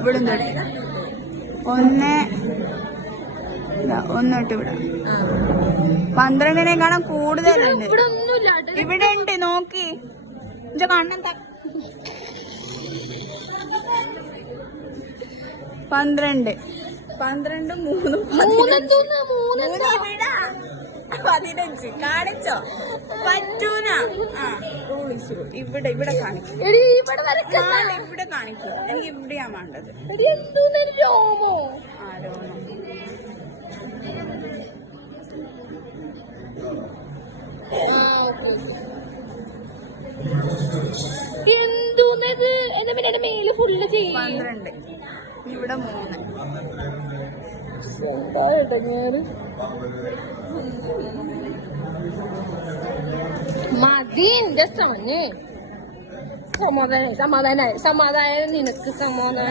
ഇവിടെ ഒന്നോട്ട് ഇവിടെ 12-നേക്കാളും കൂടുതലുണ്ട്. ഇവിടെ ഉണ്ട് നോക്കി കണ്ണം 12 3 15 കാണിച്ചോ പറ്റൂല. ഇവിടെ കാണിക്കും. ഇവിടെ കാണിക്കും. എനിക്ക് ഇവിടെയാ വേണ്ടത്. എന്തോന്നത് എന്താ പിന്നെ എന്റെ മേല് ഫുള്ള് ചെയ്യും. 12 ഇവിടെ 3. മതി എന്റെ സോനെ. സമാധാനം നിനക്ക് സമാധാനം.